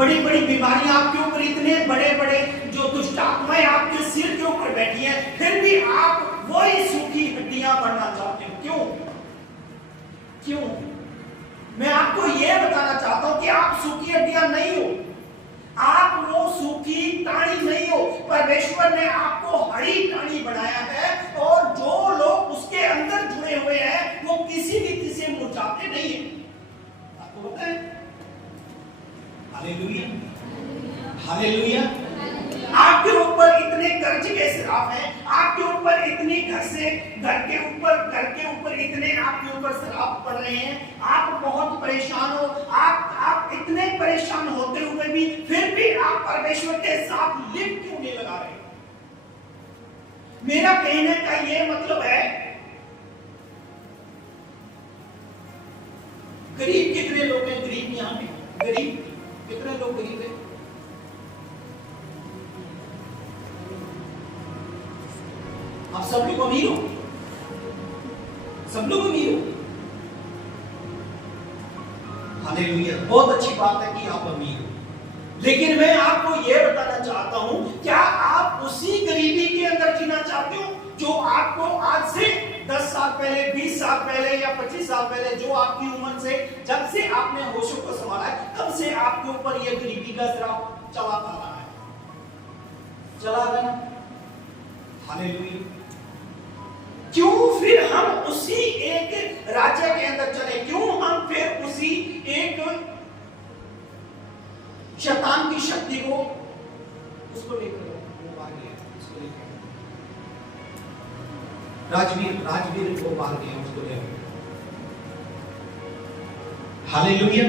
बड़ी बड़ी बीमारियां आपके ऊपर, इतने बड़े बड़े जो दुष्ट आत्माएं आपके सिर के ऊपर बैठी हैं, फिर भी आप वही सूखी हड्डियां बनना चाहते हो। क्यों? क्यों? मैं आपको यह बताना चाहता हूं कि आप सूखी हड्डियां नहीं हो, आप वो सूखी टाणी नहीं हो। परमेश्वर ने आपको हरी टाणी बनाया है, और जो लोग उसके अंदर जुड़े हुए हैं वो किसी रीति से मुरझाते नहीं है। आपको पता है? Hallelujah, hallelujah. आपके ऊपर इतने कर्ज के श्राप हैं, आपके ऊपर इतने घर के ऊपर इतने आपके ऊपर श्राप पड़ रहे हैं, आप बहुत परेशान हो। आप इतने परेशान होते हुए भी फिर भी आप परमेश्वर के साथ लिंक क्यों नहीं लगा रहे? मेरा कहने का यह मतलब है, गरीब कितने लोग हैं? गरीब यहां पे गरीब कितने लोग गरीब हैं? आप सब लोग अमीर हो, सब लोग अमीर हो। हालेलुया, बहुत अच्छी बात है कि आप अमीर हो। लेकिन मैं आपको यह बताना चाहता हूं, क्या आप उसी गरीबी के अंदर जीना चाहते हो जो आपको आज से 10 साल पहले, 20 साल पहले या 25 साल पहले, जो आपकी उम्र से, जब से आपने होशों को संभाला है, तब से आपके ऊपर यह गरीबी का श्राप चला आ रहा है, चला गया। हालेलुया। क्यों फिर हम उसी एक राज्य के अंदर चले? क्यों हम फिर उसी एक शैतान की शक्ति को उसको लेकर राजवीर को बाहर गया, उसको लेकर। हालेलुया।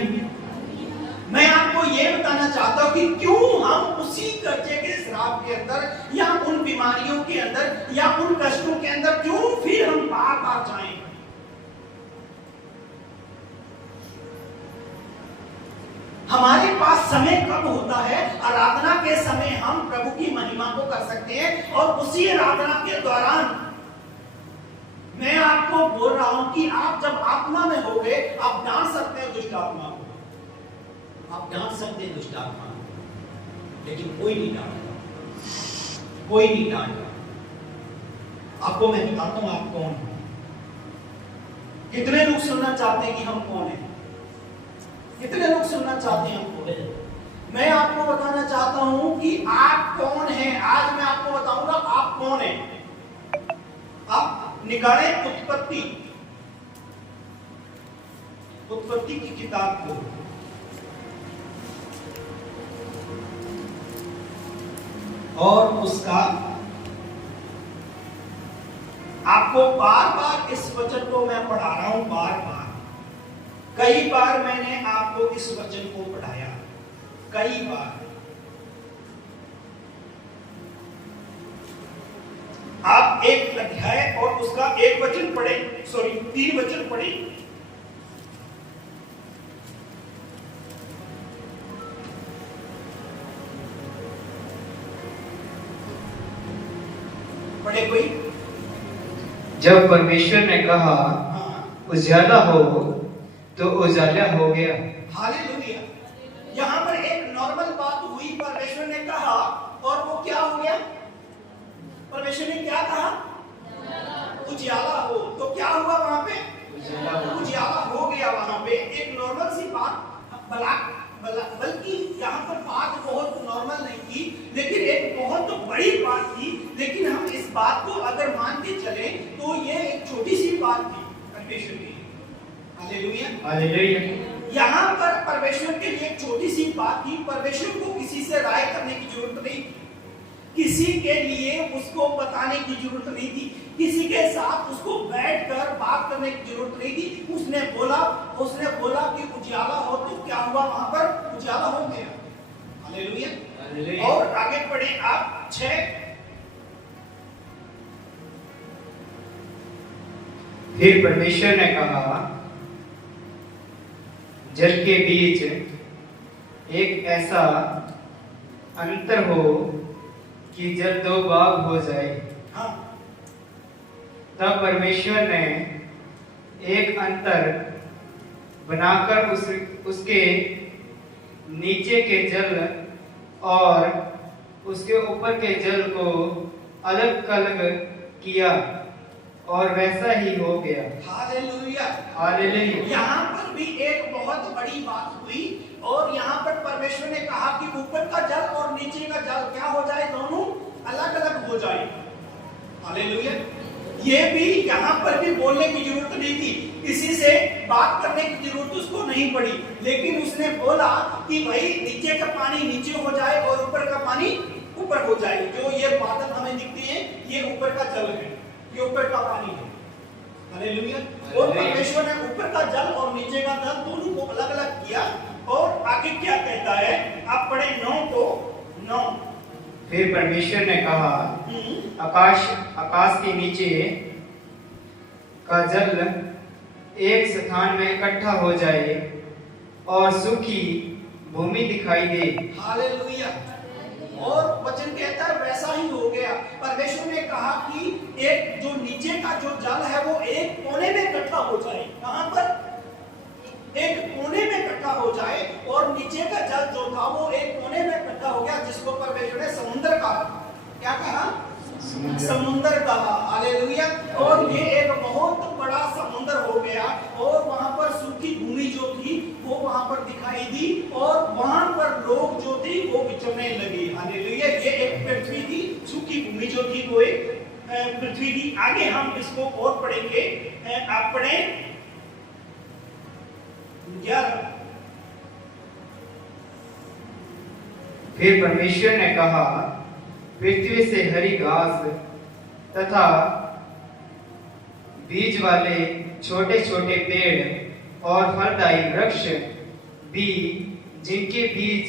मैं आपको यह बताना चाहता हूं कि क्यों हम उसी कर्जे के श्राप के अंदर, या उन बीमारियों के अंदर, या उन कष्टों के अंदर क्यों फिर हम बार बार जाएं? हमारे पास समय कब होता है? आराधना के समय हम प्रभु की महिमा को कर सकते हैं, और उसी आराधना के दौरान मैं आपको बोल रहा हूं कि आप जब आत्मा में होगे, आप डांट सकते हैं दुष्ट आत्मा को, आप डांट सकते हैं दुष्ट आत्मा को, लेकिन कोई नहीं डांटेगा, कोई नहीं डांटेगा। आपको मैं बताता हूं आप कौन हो। कितने लोग सुनना चाहते हैं कि हम कौन हैं? कितने लोग सुनना चाहते हैं हम कौन हैं? मैं आपको बताना चाहता हूं कि आप कौन हैं। आज मैं आपको बताऊंगा आप कौन हैं। आप निकालें उत्पत्ति की किताब को, और उसका आपको बार बार इस वचन को मैं पढ़ा रहा हूं, बार बार, कई बार मैंने आपको इस वचन को पढ़ाया, कई बार। आप एक अध्याय और उसका एक वचन पढ़े, 3 वचन पढ़े। पढ़े कोई? जब परमेश्वर ने कहा उजाला हो, तो उजाला हो गया। हालेलुया। यहां पर एक नॉर्मल बात हुई, परमेश्वर ने कहा और वो क्या हो गया? परमेश्वर ने क्या कहा? उजाला हो, तो क्या हुआ वहां पे? उजाला हो गया। वहां पे एक नॉर्मल सी बात, बल्कि यहाँ पर बात बहुत नॉर्मल नहीं थी, लेकिन एक बहुत बड़ी बात थी। लेकिन हम इस बात को अगर मान के चले तो ये एक छोटी सी बात थी परमेश्वर की। Hallelujah, hallelujah. यहाँ पर परमेश्वर के लिए एक छोटी सी बात थी। परमेश्वर को किसी से राय करने की जरूरत नहीं थी, किसी के लिए उसको बताने की जरूरत नहीं थी, किसी के साथ उसको बैठकर बात करने की जरूरत नहीं थी। उसने बोला कि उजाला हो, तो क्या हुआ? वहां पर उजाला हो गया। हालेलुया। और आगे पढ़े आप 6। फिर परमेश्वर ने कहा जल के बीच एक ऐसा अंतर हो कि जल 2 भाग हो जाए। हाँ। तब परमेश्वर ने एक अंतर बनाकर उसके नीचे के जल और उसके ऊपर के जल को अलग अलग किया और वैसा ही हो गया। हालेलुया। हालेलुया। यहाँ पर भी एक बहुत बड़ी बात हुई और यहाँ पर परमेश्वर ने कहा कि ऊपर का जल और नीचे का जल क्या हो जाए, दोनों अलग अलग हो जाए। हालेलुया। ये भी यहाँ पर भी बोलने की जरूरत नहीं थी, किसी से बात करने की जरूरत उसको नहीं पड़ी, लेकिन उसने बोला कि भाई नीचे का पानी नीचे हो जाए और ऊपर का पानी ऊपर हो जाए। जो ये बादल हमें दिखती है ये ऊपर का जल है, ये ऊपर का पानी है। हालेलुया। और परमेश्वर ने ऊपर का जल और नीचे का जल दोनों को अलग अलग किया। और आगे क्या कहता है, आप पढ़े 9। फिर परमेश्वर ने कहा, आकाश के नीचे का जल एक स्थान में इकट्ठा हो जाए और सूखी भूमि दिखाई दे। हालेलुया। और वचन कहता है वैसा ही हो गया। परमेश्वर ने कहा कि एक जो नीचे का जो जल है वो एक कोने में इकट्ठा हो जाए। कहां पर? एक कोने में इकट्ठा हो जाए। और नीचे का जल जो था वो एक कोने में इकट्ठा हो गया, जिसको परमेश्वर ने समुद्र कहा। क्या कहा? समुद्र कहा। हालेलुया। और ये एक बहुत बड़ा समुद्र हो गया और वहां पर सूखी भूमि जो थी वो वहां पर दिखाई दी और वहां पर लोग जो थे वो विचरने लगे। हालेलुया। ये एक पृथ्वी थी, सूखी भूमि जो थी वो एक पृथ्वी थी। आगे हम इसको और पढ़ेंगे अपने 11। फिर परमेश्वर ने कहा, पृथ्वी से हरी घास तथा बीज वाले छोटे छोटे पेड़ और फलदायी वृक्ष भी, जिनके बीज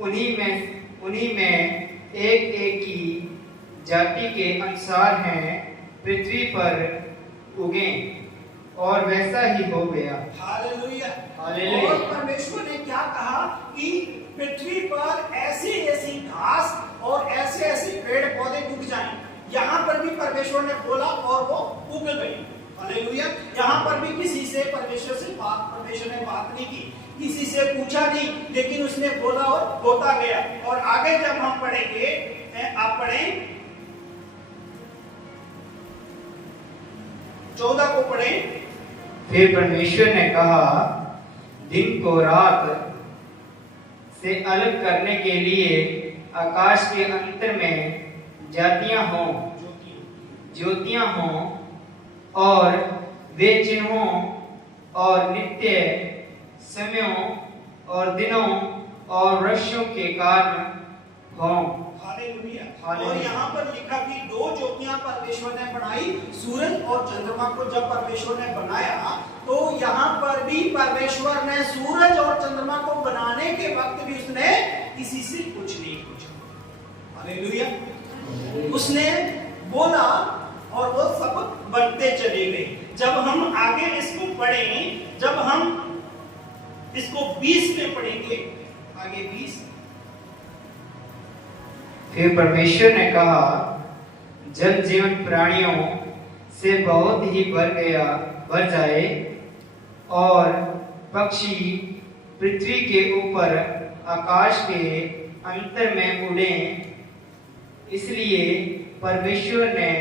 उन्हीं में एक एक की जाति के अनुसार हैं, पृथ्वी पर उगे और वैसा ही हो गया। हालेलुया। हालेलुया। और परमेश्वर ने क्या कहा कि पृथ्वी पर ऐसी ऐसी घास और ऐसे ऐसे पेड़ पौधे उग जाएं। यहाँ पर भी परमेश्वर ने बोला और वो उग गए। हालेलुया। यहाँ पर भी किसी से परमेश्वर ने बात नहीं की, किसी से पूछा नहीं, लेकिन उसने बोला और होता गया। और आगे जब हम पढ़ेंगे, आप पढ़ें 14 को पढ़ें। फिर परमेश्वर ने कहा, दिन को रात से अलग करने के लिए आकाश के अंतर में ज्योतियां हों और वे चिन्हों और नित्य समयों और दिनों और वर्षों के कारण हों। हालेलुया। और यहाँ पर लिखा कि 2 ज्योतियां परमेश्वर ने बनाई, सूरज और चंद्रमा को जब परमेश्वर ने बनाया तो यहाँ पर भी परमेश्वर ने सूरज और चंद्रमा को बनाने के वक्त भी उसने किसी से कुछ नहीं पूछा। हालेलुया। उसने बोला और वो सब बनते चले गए। जब हम आगे इसको पढ़ें, जब हम इसको 20 में पढ़ेंगे, आगे 20। फिर परमेश्वर ने कहा, जल जीवन प्राणियों से बहुत ही भर जाए और पक्षी पृथ्वी के ऊपर आकाश के अंतर में उड़े। इसलिए परमेश्वर ने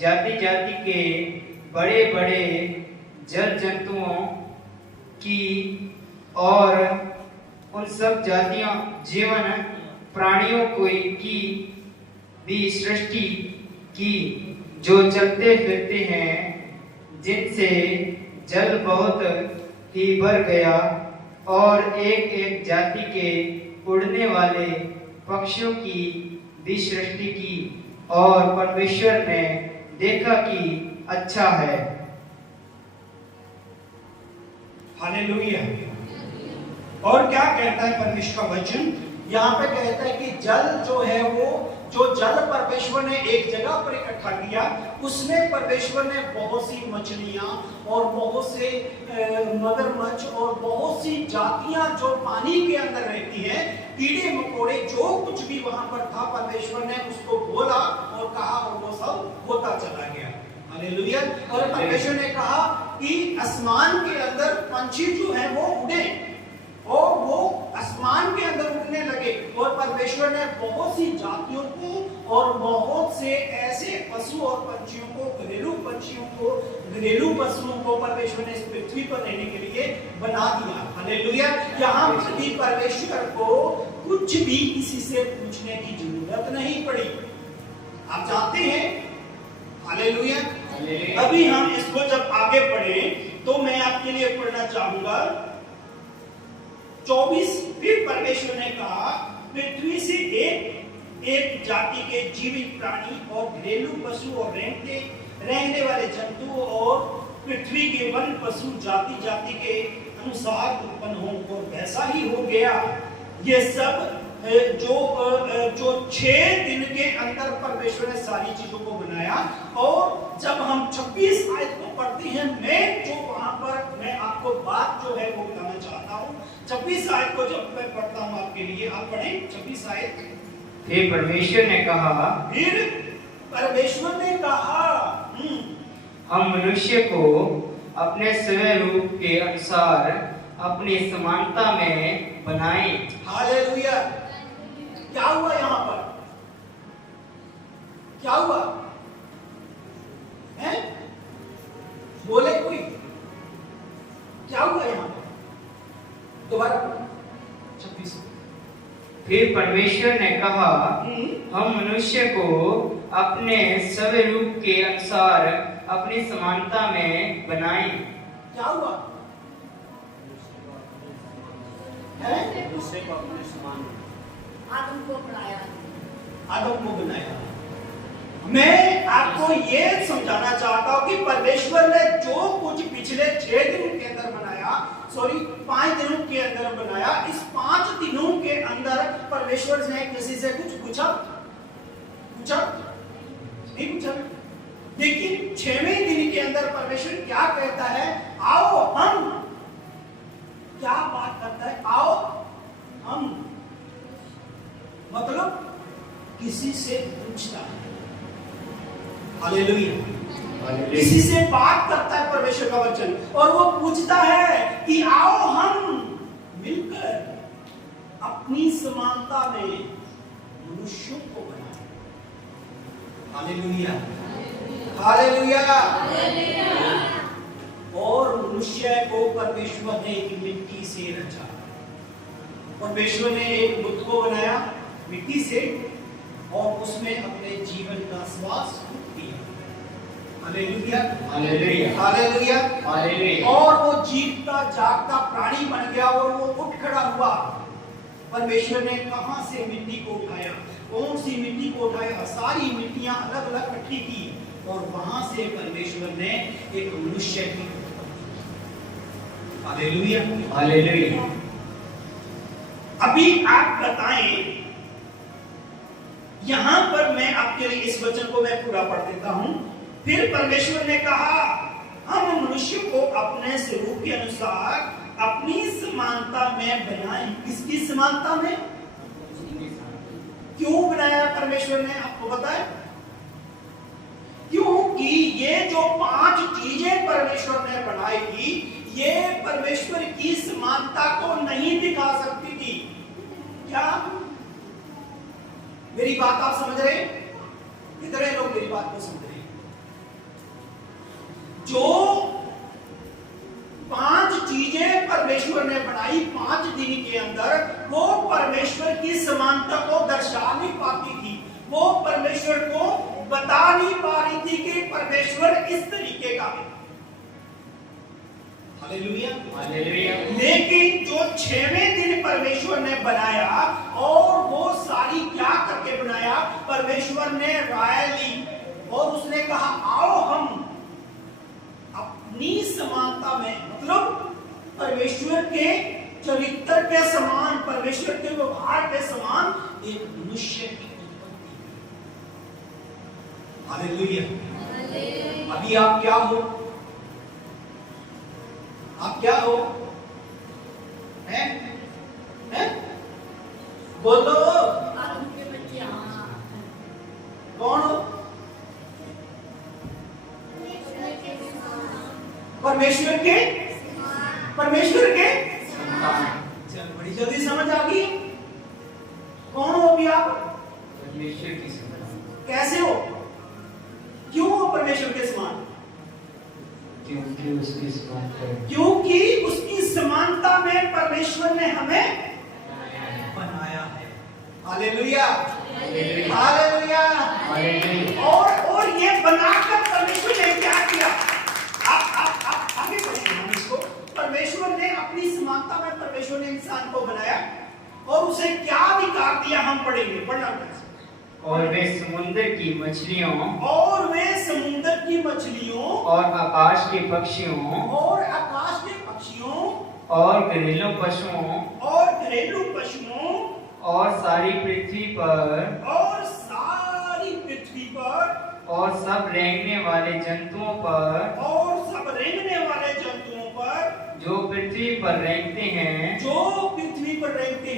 जाति जाति के बड़े बड़े जल जंतुओं की और उन सब जातियों जीवन प्राणियों की भी सृष्टि की, जो चलते फिरते हैं, जिनसे जल बहुत ही भर गया। और एक एक जाति के उड़ने वाले पक्षियों की भी सृष्टि की। और परमेश्वर ने देखा कि अच्छा है। हालेलुया। और क्या कहता है परमेश्वर का वचन? यहाँ पे कहता है कि जल जो है वो जो जल परमेश्वर ने एक जगह पर इकट्ठा किया, उसमें परमेश्वर ने बहुत सी मछलियां और बहुत से मगरमच्छ और बहुत सी जातियां जो पानी के अंदर रहती हैं, कीड़े मकोड़े, जो कुछ भी वहां पर था, परमेश्वर ने उसको बोला और कहा और वो सब होता चला गया। हालेलुया। और परमेश्वर ने कहा कि आसमान के अंदर पंछी जो है वो उड़े और वो आसमान परमेश्वर ने बहुत सी जातियों को और बहुत से ऐसे पशु और पंछियों को, घरेलू पंछियों को, घरेलू पशुओं को परमेश्वर ने इस पृथ्वी पर रहने के लिए बना दिया। हालेलुया। यहाँ पर भी परमेश्वर को कुछ भी किसी से पूछने की जरूरत नहीं पड़ी। आप जानते हैं। हालेलुया। अभी हम इसको जब आगे पढ़ें तो मैं आपके लिए पढ़ना चाहूंगा 24। फिर परमेश्वर ने कहा, पृथ्वी से एक जाति के जीवित प्राणी और घरेलू पशु और रेंगने वाले जंतु और पृथ्वी के वन पशु जाति जाति के अनुसार उत्पन्न हो, और वैसा ही हो गया। ये सब जो 6 दिन के अंदर परमेश्वर ने सारी चीजों को बनाया। और जब हम 26 आयत को पढ़ते हैं, मैं आपको बात जो है वो बताना चाहता हूँ। 26 आयत को जब मैं पढ़ता हूँ आपके लिए, आप पढ़ें 26 आयत। फिर परमेश्वर ने कहा, हम मनुष्य को अपने स्वरूप के अनुसार अपनी समानता में बनाएं। हालेलुया। क्या हुआ यहाँ पर? क्या हुआ है? बोले कोई? क्या हुआ यहाँ पर? दोबारा 26। फिर परमेश्वर ने कहा, हम मनुष्य को अपने स्वरूप के अनुसार अपनी समानता में बनाएं। क्या हुआ है? आदम को बनाया। मैं आपको ये समझाना चाहता हूं कि परमेश्वर ने जो कुछ पिछले 6 दिनों के अंदर बनाया, 5 दिनों के अंदर बनाया, इस 5 दिनों के अंदर परमेश्वर ने किसी से कुछ पूछा? नहीं पूछा। लेकिन 6वें दिन के अंदर परमेश्वर क्या कहता है? आओ हम। क्या बात करता है? आओ हम, मतलब किसी से पूछता है। हालेलुया। किसी से बात करता है परमेश्वर का वचन, और वो पूछता है कि आओ हम मिलकर अपनी समानता में मनुष्यों को बनाएं। हालेलुया। हालेलुया। और मनुष्य को परमेश्वर ने एक मिट्टी से रचा। परमेश्वर ने एक बुद्ध को बनाया मिट्टी से, और उसमें अपने जीवन का श्वास दिया। हालेलुया। हालेलुया। हालेलुया। हालेलुया। और वो जीवता जागता प्राणी बन गया, और वो उठ खड़ा हुआ। परमेश्वर ने कहां से मिट्टी को उठाया? कौन सी मिट्टी को उठाया? सारी मिट्टियां अलग अलग इकट्ठी की, और वहां से परमेश्वर ने एक मनुष्य की। हालेलुया। हालेलुया। अभी आप बताएं, यहां पर मैं आपके लिए इस वचन को मैं पूरा पढ़ देता हूं। फिर परमेश्वर ने कहा, हम मनुष्य को अपने स्वरूप के अनुसार अपनी समानता में बनाएं। किसकी समानता में? क्यों बनाया परमेश्वर ने? आपको पता है क्योंकि ये जो 5 चीजें परमेश्वर ने बनाई थी, ये परमेश्वर की समानता को नहीं दिखा सकती थी। क्या मेरी बात आप समझ रहे? कितने लोग मेरी बात को समझ रहे? जो 5 चीजें परमेश्वर ने बनाई 5 दिन के अंदर, वो परमेश्वर की समानता को दर्शा नहीं पाती थी। वो परमेश्वर को बता नहीं पा रही थी कि परमेश्वर इस तरीके का है। हालेलुया। हालेलुया। लेकिन जो 6वें दिन परमेश्वर ने बनाया, और वो सारी क्या करके बनाया? परमेश्वर ने राय ली, और उसने कहा आओ हम अपनी समानता में, मतलब परमेश्वर के चरित्र के समान, परमेश्वर के व्यवहार के समान एक मनुष्य की उत्पत्ति। हालेलुया। अभी आप क्या हो? आप क्या हो? हैं? हैं? बोलो। कौन हो? परमेश्वर के? परमेश्वर के? चल, बड़ी जल्दी समझ आ गई। कौन हो अभी परमेश्वर की समान। कैसे हो? क्यों हो परमेश्वर के समान? क्योंकि उसकी समानता है। क्योंकि उसकी समानता में परमेश्वर ने हमें बनाया है। Hallelujah, hallelujah, hallelujah. और ये बनाकर परमेश्वर ने क्या किया? आप आगे पढ़िए हम इसको। परमेश्वर ने अपनी समानता में परमेश्वर ने इंसान को बनाया और उसे क्या अधिकार दिया, हम पढ़ेंगे। पढ़ना कैसे? और वे समुद्र की मछलियों और वे समुद्र की मछलियों और आकाश के पक्षियों और आकाश के पक्षियों और घरेलू पशुओं और घरेलू पशुओं और सारी पृथ्वी पर और सब रेंगने वाले जंतुओं पर जो पृथ्वी पर रेंगते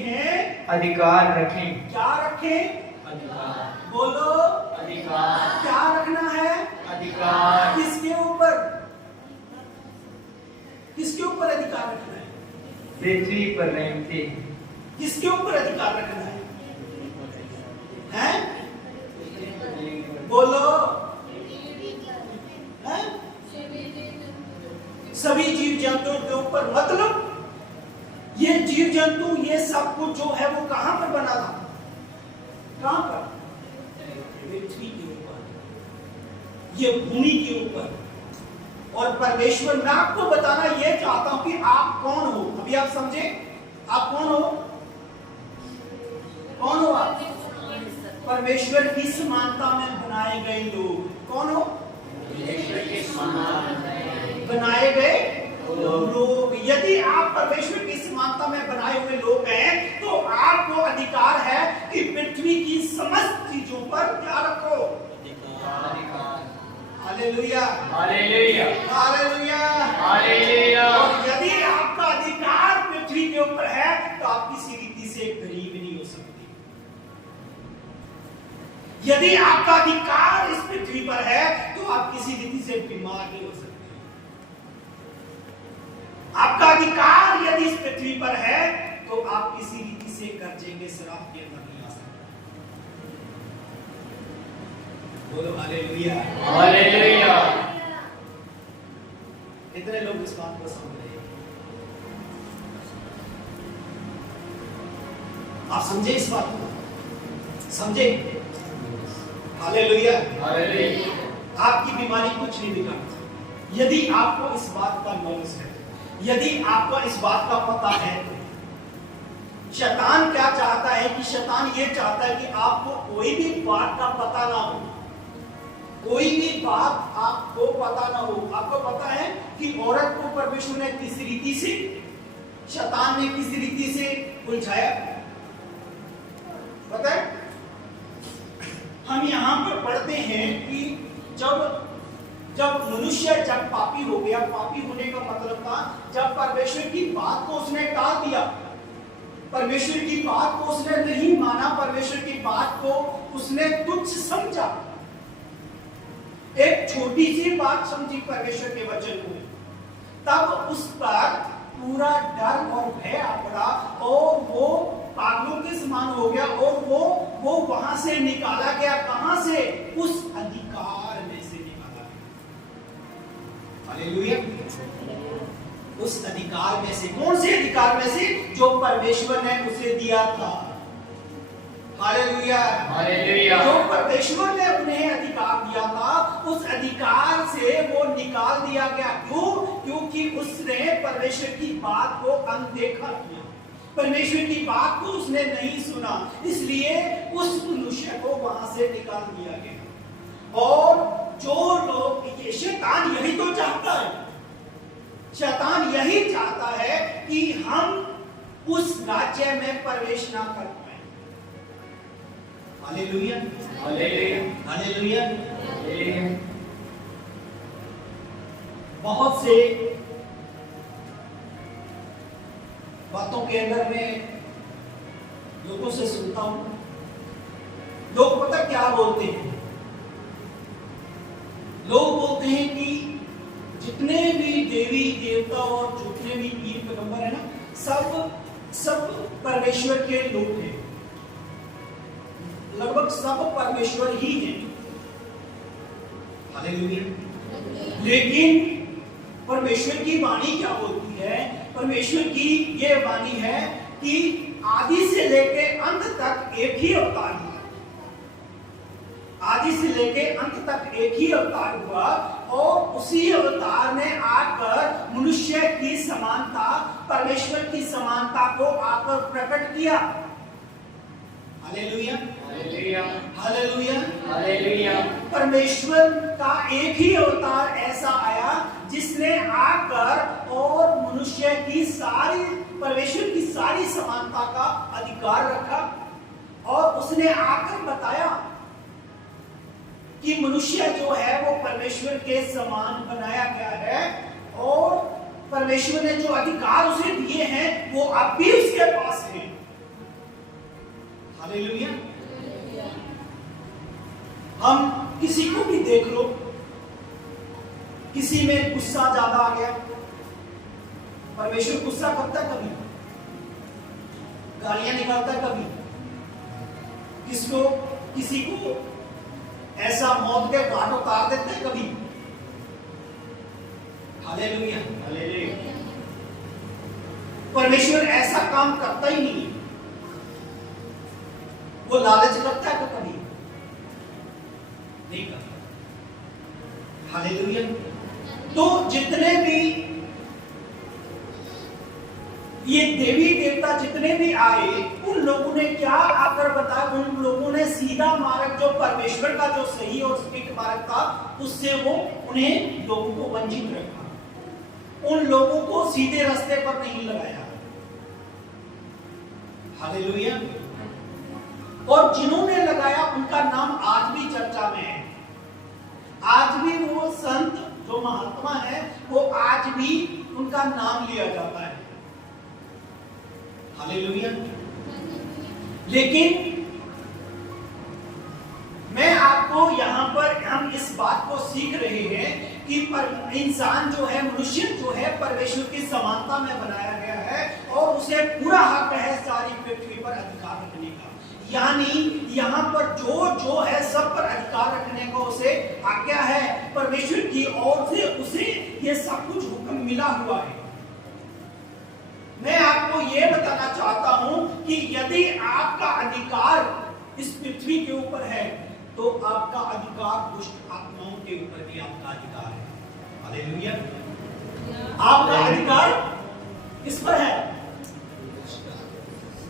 हैं अधिकार रखें। क्या रखें? अधिकार। बोलो, अधिकार। क्या रखना है? अधिकार। किसके ऊपर? किसके ऊपर अधिकार रखना है? पृथ्वी पर रेंगते। किसके ऊपर अधिकार रखना है? हैं? बोलो, हैं? सभी जीव जंतुओं के ऊपर। मतलब ये जीव जंतु, ये सब कुछ जो है वो कहां पर बना था? कहां पर? पृथ्वी के ऊपर, ये भूमि के ऊपर। और परमेश्वर, मैं आपको बताना ये चाहता हूं कि आप कौन हो। अभी आप समझे? आप कौन हो? कौन हो आप? परमेश्वर की समानता में बनाए गए लोग। कौन हो? परमेश्वर की समानता बनाए गए लोग। यदि आप परमेश्वर की समानता में बनाए हुए लोग हैं तो आपको अधिकार है कि पृथ्वी की समस्त चीजों पर क्या रखो? Hallelujah, hallelujah, hallelujah, hallelujah. और यदि आपका अधिकार पृथ्वी के ऊपर है तो आप किसी रीति से गरीब नहीं हो सकते। यदि आपका अधिकार इस पृथ्वी पर है तो आप किसी रीति से बीमार नहीं हो सकते। आपका अधिकार यदि इस पृथ्वी पर है तो आप किसी रीति से कर्जे के शराब के अंदर नहीं आ सकते। बोलो हालेलुया, हालेलुया। कितने लोग इस बात को समझ रहे हैं? आप समझे इस बात को? समझे? Hallelujah, hallelujah. आपकी बीमारी कुछ नहीं बिगाड़ती यदि आपको इस बात का नॉलेज है, यदि आपको इस बात का पता है। तो शैतान क्या चाहता है कि शैतान ये चाहता है कि आपको कोई भी बात का पता ना हो, कोई भी बात आपको पता ना हो। आपको पता है कि औरत को परमेश्वर ने किस रीति से, शैतान ने किस रीति से उलझाया? पता है? हम यहां पर पढ़ते हैं कि जब मनुष्य जब पापी हो गया, पापी होने का मतलब था जब परमेश्वर की बात को उसने टाल दिया, परमेश्वर की बात को उसने नहीं माना, परमेश्वर की बात को उसने तुच्छ समझा, एक छोटी सी बात समझी परमेश्वर के वचन को, तब उस पर पूरा डर और भय आ पड़ा और वो पागलों के समान हो गया और वो वहां से निकाला गया। कहां से? उस अधिकार में से निकाला गया। हालेलुया। उस अधिकार में से। कौन से अधिकार में से? जो परमेश्वर ने उसे दिया था। Hallelujah, hallelujah. जो परमेश्वर ने उन्हें अधिकार दिया था, उस अधिकार से वो निकाल दिया गया। क्यों? क्योंकि उसने परमेश्वर की बात को अनदेखा किया, परमेश्वर की बात को उसने नहीं सुना, इसलिए उस मनुष्य को वहां से निकाल दिया गया। और जो लोग, ये शैतान यही तो चाहता है, शैतान यही चाहता है कि हम उस राज्य में प्रवेश ना कर पाए। Hallelujah, hallelujah, hallelujah, hallelujah. बहुत से बातों के अंदर में लोगों से सुनता हूं, लोग पता क्या बोलते हैं? लोग बोलते हैं कि जितने भी देवी देवता और जितने भी पीर पैगंबर है ना, सब परमेश्वर के लोग हैं। लगभग सब परमेश्वर ही हैं। हालेलुया। लेकिन परमेश्वर की वाणी क्या बोलती है? परमेश्वर की ये वाणी है कि आदि से लेके अंत तक एक ही अवतार हुआ। आदि से लेके अंत तक एक ही अवतार हुआ और उसी अवतार ने आकर मनुष्य की समानता, परमेश्वर की समानता को आकर प्रकट किया। Hallelujah, hallelujah, hallelujah, hallelujah. परमेश्वर का एक ही अवतार ऐसा आया जिसने आकर और मनुष्य की सारी, परमेश्वर की सारी समानता का अधिकार रखा और उसने आकर बताया कि मनुष्य जो है वो परमेश्वर के समान बनाया गया है और परमेश्वर ने जो अधिकार उसे दिए हैं वो अब भी उसके पास है। हालेलुया। हम किसी को भी देख लो, किसी में गुस्सा ज्यादा आ गया, परमेश्वर गुस्सा करता है कभी, गालियां निकालता है कभी, किसी को ऐसा मौत के घाट उतार देते हैं कभी। Hallelujah, hallelujah. परमेश्वर ऐसा काम करता ही नहीं। वो लालच करता है तो कभी नहीं करता। हालेलुया। तो जितने भी ये देवी देवता जितने भी आए, उन लोगों ने क्या आकर बताया? उन लोगों ने सीधा मार्ग, जो परमेश्वर का जो सही और सटीक मार्ग था, उससे वो उन्हें लोगों को वंचित रखा। उन लोगों को सीधे रास्ते पर नहीं लगाया। हालेलुया। और जिन्होंने लगाया उनका नाम आज भी चर्चा में है। आज भी वो संत जो महात्मा है वो आज भी उनका नाम लिया जाता है। हालेलुया। लेकिन मैं आपको यहां पर, हम इस बात को सीख रहे हैं कि इंसान जो है, मनुष्य जो है, परमेश्वर की समानता में बनाया गया है और उसे पूरा हक है सारी पृथ्वी पर अधिकार रखने का। यानी यहां पर जो है सब पर अधिकार रखने को उसे आज्ञा है परमेश्वर की ओर से, उसे ये सब कुछ हुक्म मिला हुआ है। मैं आपको यह बताना चाहता हूं कि यदि आपका अधिकार इस पृथ्वी के ऊपर है तो आपका अधिकार दुष्ट आत्माओं के ऊपर भी आपका अधिकार है। हालेलुया। आपका अधिकार किस पर है?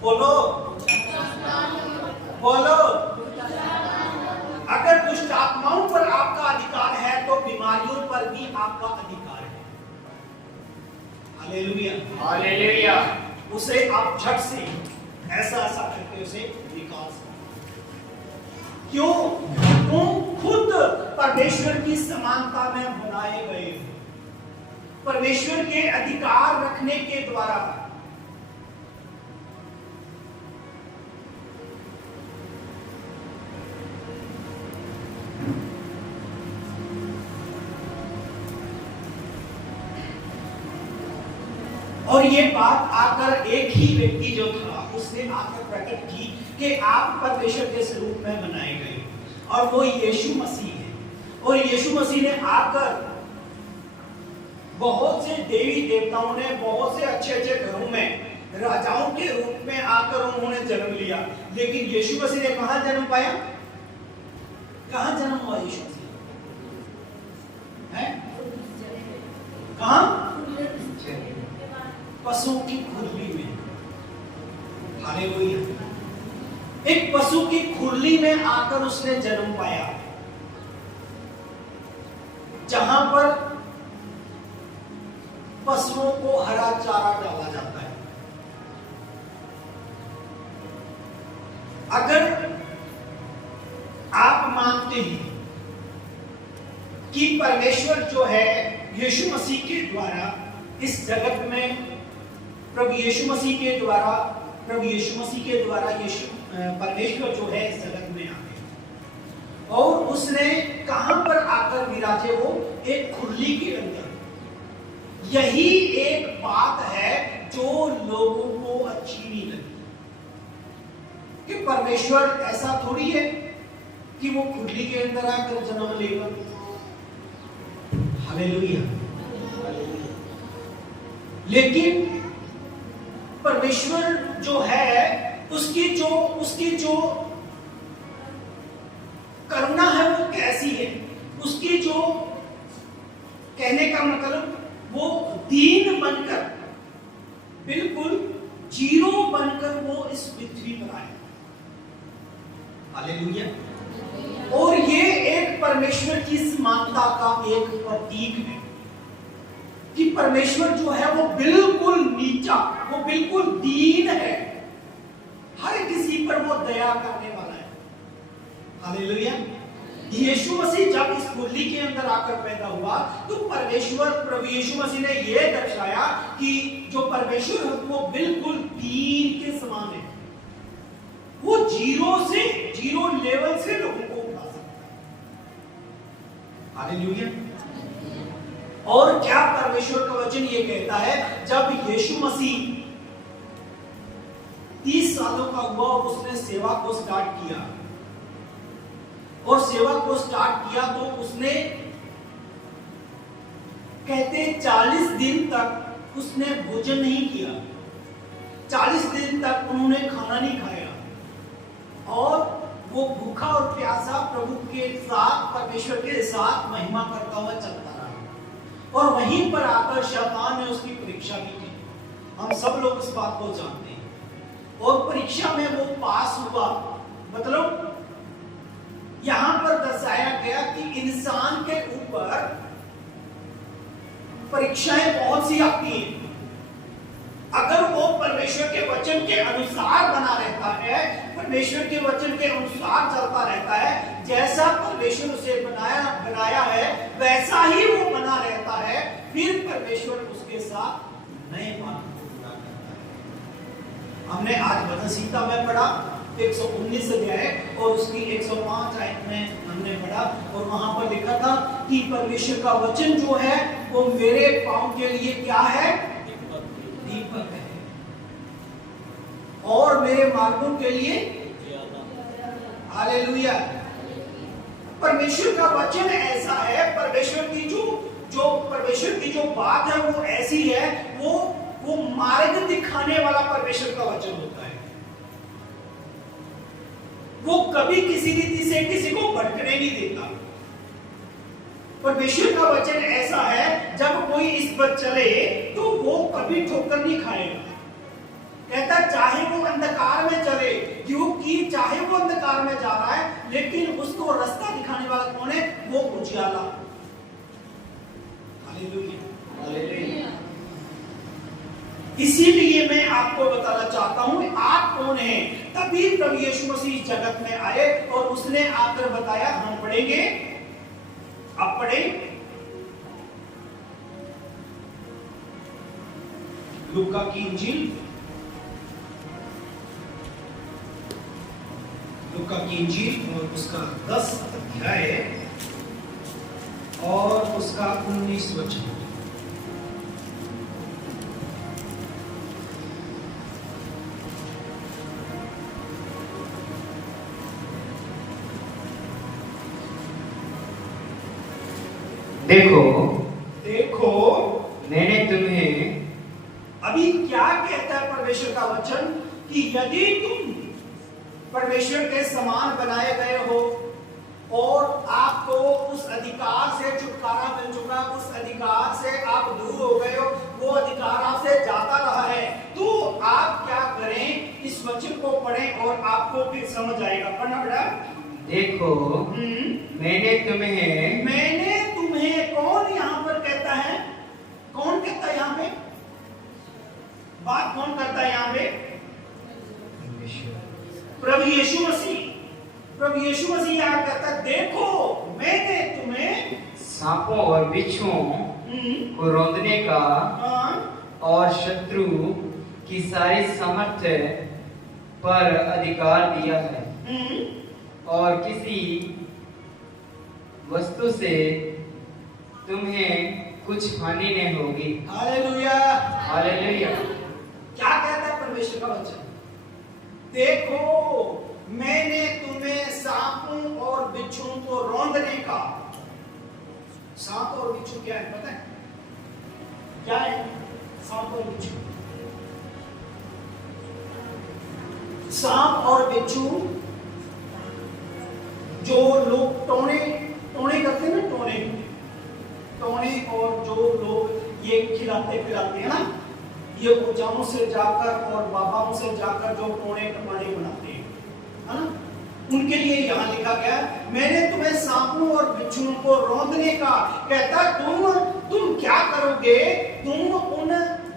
बोलो बोलो। अगर दुष्ट आत्माओं पर आपका अधिकार है तो बीमारियों पर भी आपका अधिकार है। Hallelujah, hallelujah. उसे आप झट से ऐसा करके उसे निकाल सकते। क्यों? तुम खुद परमेश्वर की समानता में बनाए गए हो, परमेश्वर के अधिकार रखने के द्वारा। और ये बात आकर एक ही व्यक्ति जो था उसने आकर प्रकट की कि आप परमेश्वर के स्वरूप में बनाए गए, और वो यीशु मसीह है। और यीशु मसीह ने आकर, बहुत से देवी देवताओं ने बहुत से अच्छे अच्छे घरों में राजाओं के रूप में आकर उन्होंने जन्म लिया, लेकिन यीशु मसीह ने कहां जन्म पाया? कहां जन्म हुआ यीशु मसीह? है कहां? पशु की खुरली में। हालेलुया। एक पशु की खुरली में आकर उसने जन्म पाया, जहां पर पशुओं को हरा चारा डाला जाता है। अगर आप मानते हैं कि परमेश्वर जो है यीशु मसीह के द्वारा इस जगत में, प्रभु यीशु मसीह के द्वारा परमेश्वर जो है इस जगत में आ गए और उसने कहां पर आकर विराजे? वो एक खुरली के अंदर। यही एक बात है जो लोगों को अच्छी नहीं लगी। कि परमेश्वर ऐसा थोड़ी है कि वो कुंडली के अंदर आकर जन्म लेगा। हालेलुया। लेकिन परमेश्वर जो है उसकी जो करुणा है वो कैसी है, उसकी जो कहने का मतलब वो दीन बनकर, बिल्कुल जीरो बनकर वो इस पृथ्वी पर आए। हालेलुया। और ये एक परमेश्वर की समानता का एक प्रतीक है कि परमेश्वर जो है वो बिल्कुल नीचा, वो बिल्कुल दीन है, हर किसी पर वो दया करने वाला है। हालेलुया। यीशु मसीह जब इस कुंडली के अंदर आकर पैदा हुआ तो परमेश्वर प्रभु यीशु मसीह ने यह दर्शाया कि जो परमेश्वर है वो बिल्कुल दीन के समान है। वो जीरो लेवल से लोगों को उठा सकता है। हालेलुया। और क्या परमेश्वर का वचन ये कहता है, जब यीशु मसीह 30 सालों का हुआ और उसने सेवा को स्टार्ट किया, और सेवा को स्टार्ट किया तो उसने कहते 40 दिन तक उसने भोजन नहीं किया, 40 दिन तक उन्होंने खाना नहीं खाया, और वो भूखा और प्यासा प्रभु के साथ, परमेश्वर के साथ महिमा करता हुआ चलता रहा। और वहीं पर आकर शैतान ने उसकी परीक्षा भी की। हम सब लोग इस बात को जानते हैं। और परीक्षा में वो पास हुआ। मतलब यहां पर दर्शाया गया कि इंसान के ऊपर परीक्षाएं बहुत सी आती हैं। अगर वो परमेश्वर के वचन के अनुसार बना रहता है, परमेश्वर के वचन के अनुसार चलता रहता है, जैसा परमेश्वर उसे बनाया है वैसा ही वो बना रहता है, फिर परमेश्वर उसके साथ नए वादे को पूरा करता है। हमने आज वचन संहिता में पढ़ा 119 अध्याय और उसकी 105 आयत में हमने पढ़ा, और वहां पर लिखा था कि परमेश्वर का वचन जो है वो मेरे पांव के लिए क्या है, दीपक है, और मेरे मार्गों के लिए। हालेलुया। परमेश्वर का वचन ऐसा है, परमेश्वर की जो बात है वो ऐसी है, वो मार्ग दिखाने वाला परमेश्वर का वचन होता है। वो कभी किसी रीति से किसी को भटकने नहीं देता। परमेश्वर का वचन ऐसा है, जब कोई इस पर चले तो वो कभी ठोकर नहीं खाएगा। कहता चाहे वो अंधकार में चले, क्योंकि चाहे वो अंधकार में जा रहा है, लेकिन उसको रास्ता दिखाने वाला कौन है, वो उजियाला। Hallelujah, hallelujah. इसीलिए मैं आपको बताना चाहता हूं आप कौन हैं। तभी प्रभु यीशु मसीह इस जगत में आए और उसने आकर बताया। हम पढ़ेंगे, आप पढ़े लूका की इंजील, लूका की इंजील और उसका 10 अध्याय और उसका 19 वचन। देखो मैंने तुम्हें, अभी क्या कहता है परमेश्वर का वचन, कि यदि तुम परमेश्वर के समान बनाए गए हो और आपको उस अधिकार से छुटकारा मिल चुका, उस अधिकार से आप दूर हो गए हो, वो अधिकार आपसे जाता रहा है, तो आप क्या करें, इस वचन को पढ़ें और आपको फिर समझ आएगा। पढ़ना बेटा। देखो मैंने तुम्हें, कौन यहां पर कहता है, कौन कहता है यहां पे, बात कौन करता है यहां पे, प्रभु यीशु मसीह। प्रभु यीशु मसीह यहां कहता है, देखो मैंने तुम्हें सांपों और बिच्छुओं को रौंदने का और शत्रु की सारी सामर्थ्य पर अधिकार दिया है, और किसी वस्तु से तुम्हें कुछ हानि नहीं होगी। Hallelujah, hallelujah. क्या कहता है परमेश्वर का वचन, देखो मैंने तुम्हें सांपों और बिच्छुओं को रौंदने का। सांप और बिच्छू क्या है पता है? क्या है सांप और बिच्छू? सांप और बिच्छू जो लोग टोने करते हैं ना, टोने और जो लोग ये खिलाते पिलाते हैं ना, ये ऊंचाओं से जाकर और बाबाओं से जाकर जो टोने कपड़े बनाते हैं, है ना, उनके लिए यहाँ लिखा गया मैंने तुम्हें सांपों और बिच्छुओं को रौंदने का। कहता तुम क्या करोगे? तुम उन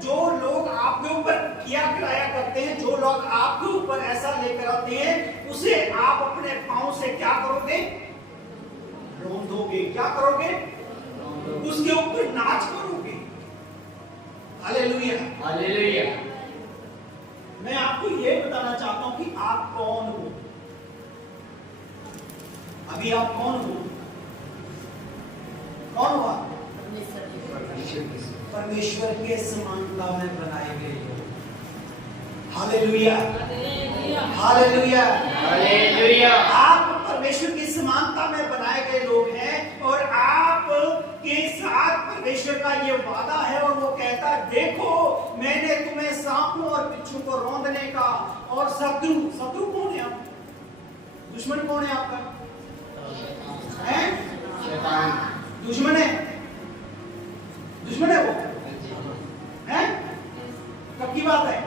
जो लोग आपके ऊपर किया कराया करते हैं, जो लोग आपके ऊपर ऐसा लेकर आते हैं, उसे आप अपने पांव से क्या करोगे? रौंदोगे। क्या करोगे? उसके ऊपर नाच करोगे। Hallelujah, hallelujah. मैं आपको यह बताना चाहता हूं कि आप कौन हो। अभी आप कौन हो? कौन हो आप? परमेश्वर के समानता में बनाए गए लोग। Hallelujah, hallelujah, hallelujah. आप परमेश्वर की समानता में बनाए गए लोग हैं और आप के साथ परमेश्वर का ये वादा है और वो कहता है देखो मैंने तुम्हें सांपों और बिच्छू को रौंदने का। और शत्रु कौन है आप? दुश्मन कौन है आपका? है शैतान। दुश्मन है वो है। कब की बात है?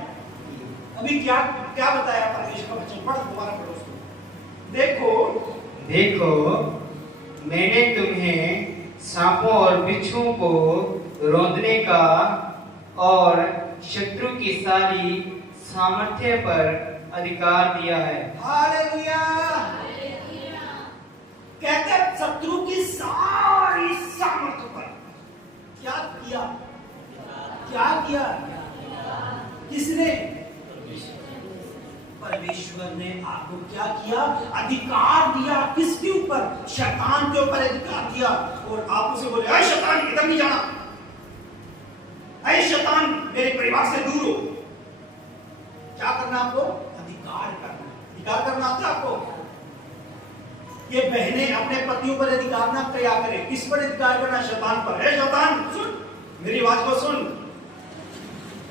अभी क्या क्या बताया परमेश्वर का वचन? पढ़ दोबारा पढ़ो उसको। देखो मैंने तुम्हें सांपों और बिच्छुओं को रौंदने का और शत्रु की सारी सामर्थ्य पर अधिकार दिया है। हालेलुया। कहते हैं शत्रु की सारी सामर्थ्य पर क्या किया? क्या किया? किसने? परमेश्वर ने आपको क्या किया? अधिकार दिया। किसके ऊपर? शैतान के ऊपर अधिकार दिया। और आप उसे बोले ऐ शैतान इधर नहीं जाना, ऐ शैतान मेरे परिवार से दूर हो। क्या करना आपको? अधिकार करना। अधिकार करना आता है आपको? ये बहनें अपने पतियों पर अधिकार ना किया करें। किस पर अधिकार करना? शैतान पर। है शैतान सुन मेरी बात को सुन,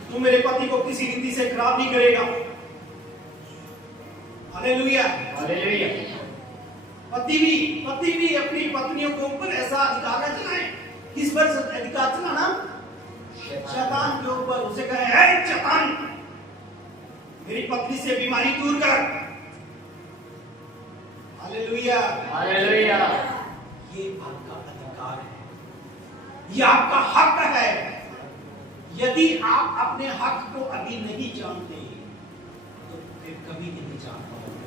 तू मेरे पति को किसी रीति से खराब नहीं करेगा। Hallelujah, hallelujah. पति भी अपनी पत्नियों के ऊपर ऐसा अधिकार न चलाए। किस पर अधिकार चलाना? शैतान के ऊपर। उसे कहे ऐ शैतान मेरी पत्नी से बीमारी दूर कर। Hallelujah, hallelujah. ये आपका अधिकार है, ये आपका हक है। यदि आप अपने हक को अभी नहीं जानते तो फिर कभी नहीं जान पाओगे।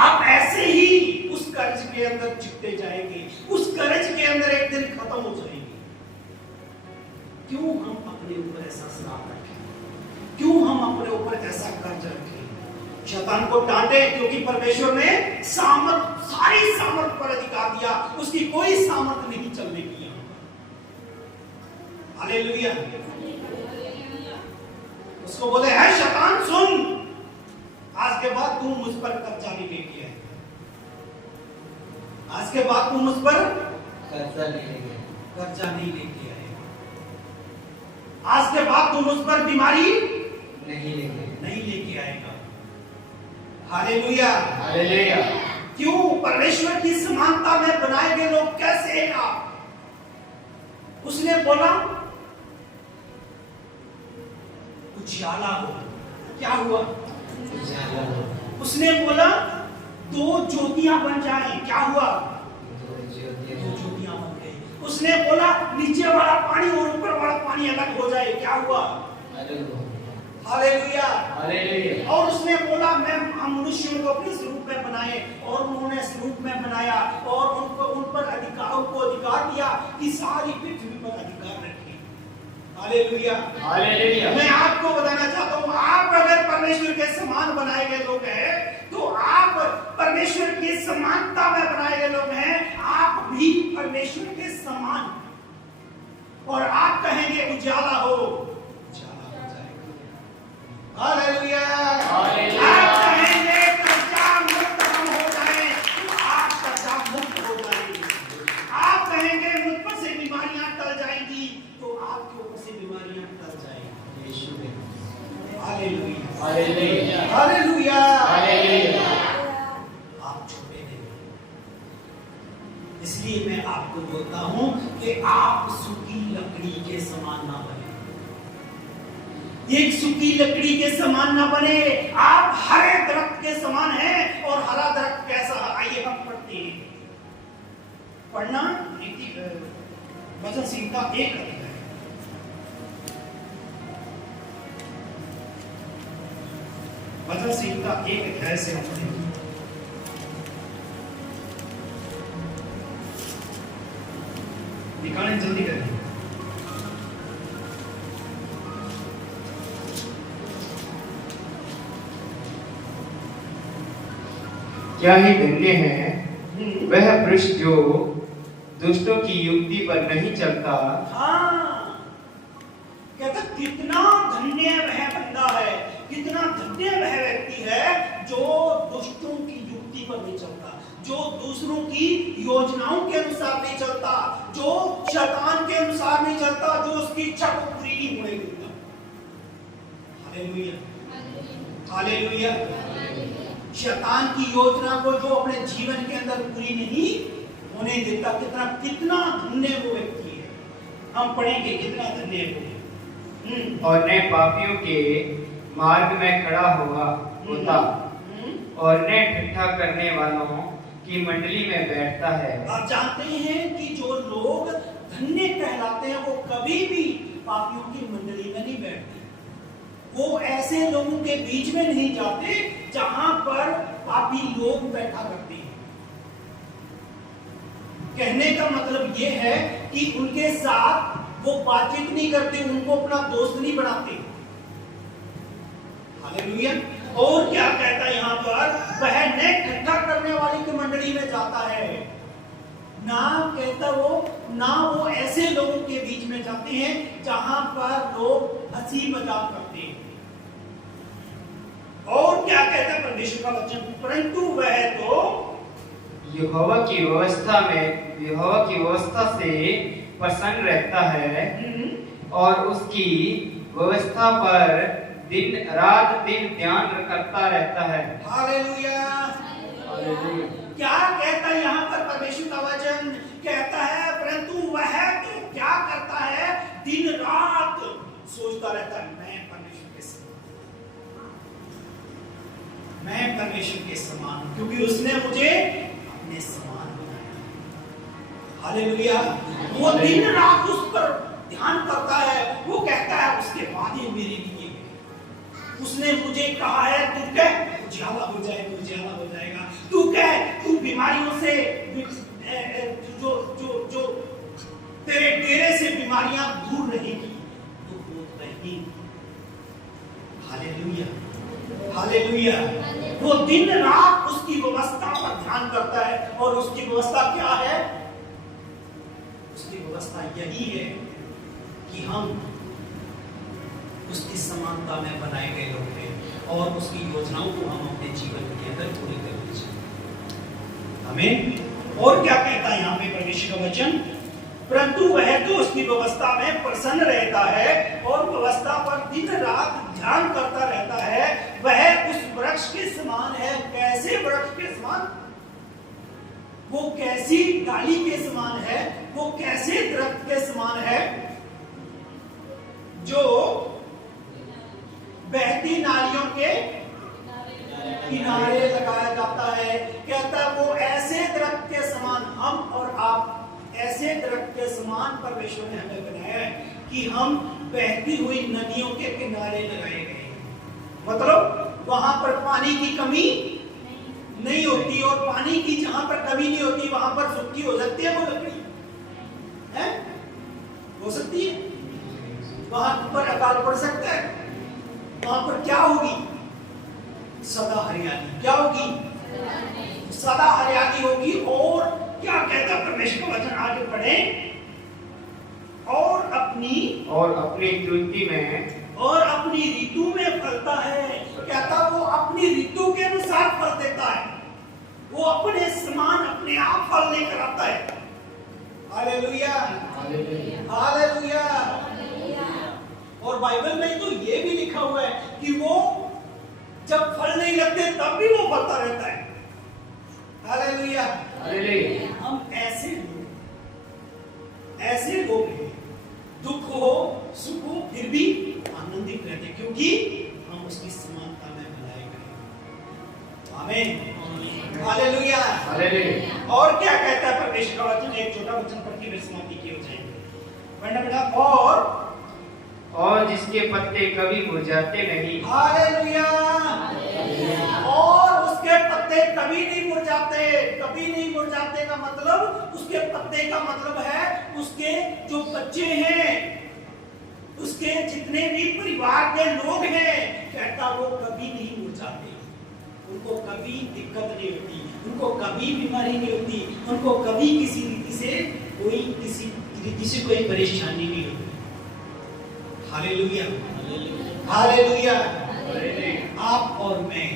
आप ऐसे ही उस कर्ज के अंदर चिपटे जाएंगे, उस कर्ज के अंदर एक दिन खत्म हो जाएंगे। क्यों हम अपने ऊपर ऐसा श्राप रखें? क्यों हम अपने ऊपर ऐसा कर्ज रखें? शैतान को डांटे क्योंकि परमेश्वर ने सारी सामर्थ पर अधिकार दिया। उसकी कोई सामर्थ नहीं चलने की। हालेलुया। उसको बोले है शैतान सुन, आज के बाद तू मुझ पर कब्जा नहीं लेके आएगा। आज के बाद तू मुझ पर कर्जा नहीं लेके आएगा। आज के बाद तू मुझ पर बीमारी नहीं लेके आएगा। Hallelujah, hallelujah. क्यों? परमेश्वर की समानता में बनाए गए लोग कैसे हैं आप? उसने बोला उजाला हो। क्या हुआ? उजाला हो। उसने बोला दो ज्योतियां बन जाएं। क्या हुआ? दो ज्योतियां बन गई। उसने बोला नीचे वाला पानी और ऊपर वाला पानी अलग हो जाए। क्या हुआ? Hallelujah, hallelujah. और उसने बोला मैं मनुष्यों को अपने स्वरूप में बनाए, और उन्होंने स्वरूप में बनाया और उनको उन पर अधिकार दिया कि सारी पृथ्वी पर अधिकार रखे। Hallelujah, hallelujah. मैं आपको बताना चाहता हूँ आप अगर परमेश्वर के समान बनाए गए लोग हैं तो आप परमेश्वर की समानता में बनाए गए लोग हैं। आप भी परमेश्वर के समान। और आप कहेंगे उजाला हो, उजाला हो जाएगा। Hallelujah, hallelujah. आप कहेंगे हालेलुया। हालेलुया। आप छोटे नहीं, इसलिए मैं आपको बोलता हूं कि आप सूखी लकड़ी के समान ना बने, एक सूखी लकड़ी के समान ना बने। आप हरे दरख्त के समान हैं। और हरा दरख्त कैसा? आइए हम पढ़ते हैं। पढ़ना वचन संहिता 1 अध्याय, वचन संहिता 1 अध्याय से हम पढ़ेंगे। निकालें, जल्दी करें। क्या ही धन्य है वह वृक्ष जो दुष्टों की युक्ति पर नहीं चलता। हाँ, कहता कितना धन्य वह बंदा है, कितना धन्य वह व्यक्ति है जो दुष्टों की युक्ति पर नहीं चलता, जो दूसरों की योजनाओं के अनुसार नहीं चलता, जो शैतान के अनुसार नहीं चलता, जो उसकी इच्छा को पूरी नहीं होने देता। Hallelujah, hallelujah. शैतान की योजना को जो अपने जीवन के अंदर पूरी नहीं होने देता, कितना कितना धन्य वो व्यक्ति है। हम पढ़ेंगे कितना धन्य वो। और न पापियों के मार्ग में खड़ा होता और न ठट्ठा करने वालों की मंडली में बैठता है। आप जानते हैं कि जो लोग धन्य कहलाते हैं वो कभी भी पापियों की मंडली में नहीं बैठते, वो ऐसे लोगों के बीच में नहीं जाते जहां पर पापी लोग बैठा करते हैं। कहने का मतलब ये है कि उनके साथ वो बातचीत नहीं करते, उनको अपना दोस्त नहीं बनाते। हालेलुया। और क्या कहता है यहाँ पर? वह न ठट्ठा करने वाले की मंडली में जाता है, ना कहता वो ऐसे लोगों के बीच में जाते हैं जहां पर लोग हंसी मजाक करते हैं। और क्या कहता है परमेश्वर का वचन? परंतु वह तो यहोवा की व्यवस्था से प्रसन्न रहता है और उसकी व्यवस्था पर दिन ध्यान करता रहता है। हालेलुया। क्या कहता है यहाँ पर परमेश्वर का वचन? कहता है परंतु वह तो क्या करता है? दिन रात सोचता रहता है, मैं परमेश्वर के समान, क्योंकि उसने मुझे अपने समान बनाया। हालेलुया। वो दिन रात उस पर ध्यान करता है। वो कहता है उसके वादे मेरे लिए, उसने मुझे कहा है तू कह उजाला हो जाएगा, उजाला हो जाएगा। तू कह तू बीमारियों से जो तेरे डेरे से बीमारियां दूर रहेगी, तो दूर रहेगी। Hallelujah, hallelujah. वो दिन रात उसकी व्यवस्था पर ध्यान करता है। और उसकी व्यवस्था क्या है? उसकी व्यवस्था यही है कि हम उसकी समानता में बनाए गए लोग हैं और उसकी योजनाओं को हम अपने जीवन के अंदर पूरी करनी चाहिए। आमीन। और क्या कहता है यहाँ पे परमेश्वर का वचन? परंतु वह तो उसकी व्यवस्था में प्रसन्न रहता है और व्यवस्था पर दिन रात ध्यान करता रहता है। वह उस वृक्ष के समान है। कैसे वृक्ष के समान? वो कैसी डाली के समान है? वो कैसे दरख्त के समान है जो बहती नालियों के किनारे लगाया जाता है। कहता है वो ऐसे दरख्त के समान, हम और आप ऐसे दरख्त के समान परमेश्वर ने हमें बनाया है कि हम बहती हुई नदियों के किनारे लगाए गए। मतलब वहां पर पानी की कमी नहीं होती, और पानी की जहां पर कमी नहीं होती वहां पर सूखी हो सकती है वो लकड़ी, है? हो सकती है। वहां पर अकाल पड़ सकता है, वहां पर क्या होगी? सदा हरियाली। क्या होगी? सदा हरियाली होगी। और क्या कहता परमेश्वर का वचन? आगे पढ़े। और अपनी ऋतु में फलता है। कहता वो अपनी ऋतु के अनुसार फल देता है। वो अपने समान अपने आप फल लेकर आता है। Hallelujah, hallelujah. और बाइबल में तो ये भी लिखा हुआ है कि वो जब फल नहीं लगते तब भी वो फलता रहता है। हालेलुया। हालेलुया। हम ऐसे लोग हैं, दुख हो सुख हो फिर भी आनंदित रहते, क्योंकि हम उसकी समानता में बनाए गए। आमीन। हालेलुया। हालेलुया। और क्या कहता है परमेश्वर का वचन? एक छोटा वचन पढ़ के फिर समाप्ति की हो जाएंगे। बेटा और जिसके पत्ते कभी मुरझाते नहीं। हालेलुया। और उसके पत्ते कभी नहीं मुरझाते। कभी नहीं मुरझाते का मतलब, उसके पत्ते का मतलब है उसके जो बच्चे हैं, उसके जितने भी परिवार के लोग हैं, कहता वो कभी नहीं मुरझाते, उनको कभी दिक्कत नहीं होती, उनको कभी बीमारी नहीं होती, उनको कभी किसी रीति से कोई परेशानी नहीं होती। हालेलुया। हालेलुया। आप और मैं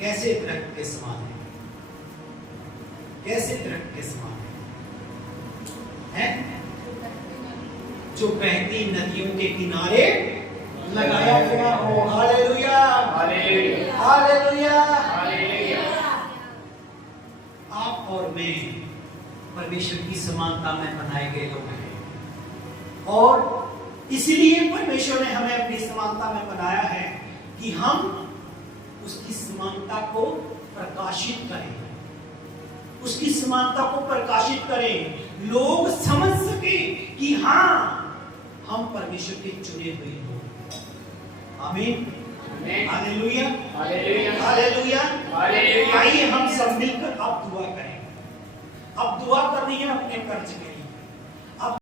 कैसे दरख्त के समान हैं? कैसे दरख्त के समान हैं? जो बहती नदियों के किनारे लगाया गया हो। हालेलुया। हालेलुया। हालेलुया। हालेलुया। आप और मैं परमेश्वर की समानता में बनाए गए लोग हैं, और इसलिए परमेश्वर ने हमें अपनी समानता में बनाया है कि हम उसकी समानता को प्रकाशित करें, उसकी समानता को प्रकाशित करें, लोग समझ सके कि हाँ हम परमेश्वर के चुने हुए लोग। आमीन। हालेलुया। हालेलुया। हालेलुया। हालेलुया। आइए हम सब मिलकर अब दुआ करें। अब दुआ करनी है अपने कर्ज के लिए।